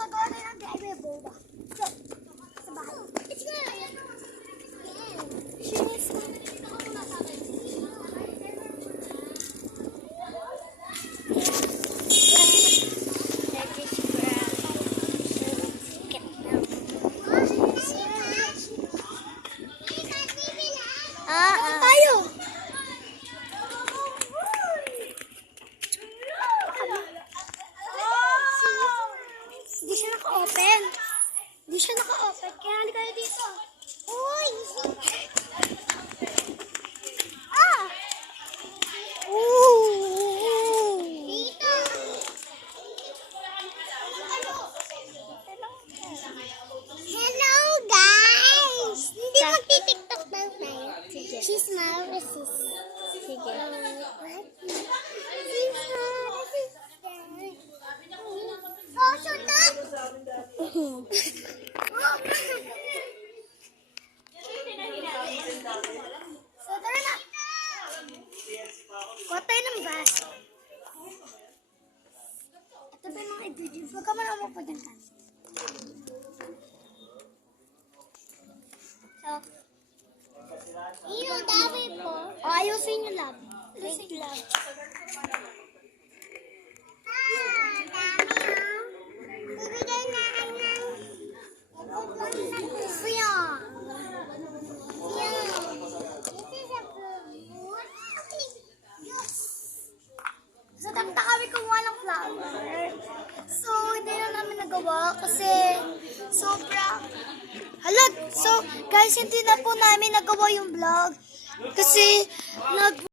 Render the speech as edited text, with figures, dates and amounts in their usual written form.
gagawa tayo ng DIY boba. So, sa bahay. Let's go! Shinis na. Tayo! Hindi siya naka-open. Hindi siya naka-open. Kaya halika kayo dito. Uy! Ah! Ooh! Dito! Hello, guys! Hindi magti-tiktok daw tayo. She's my resist. Sige. So, tara na. Kuha tayo ng bus. Ito ba yung mga ingredients? Huwag ka muna umupo dyan ka. So, yung dami po. Ayusin yung lab. Ayusin yung lab. Bibigay na ang Fion. So, tapos kami kumuha ng flower. So, hindi na namin nagawa kasi sobrang halag. So, guys, hindi na po namin nagawa yung vlog kasi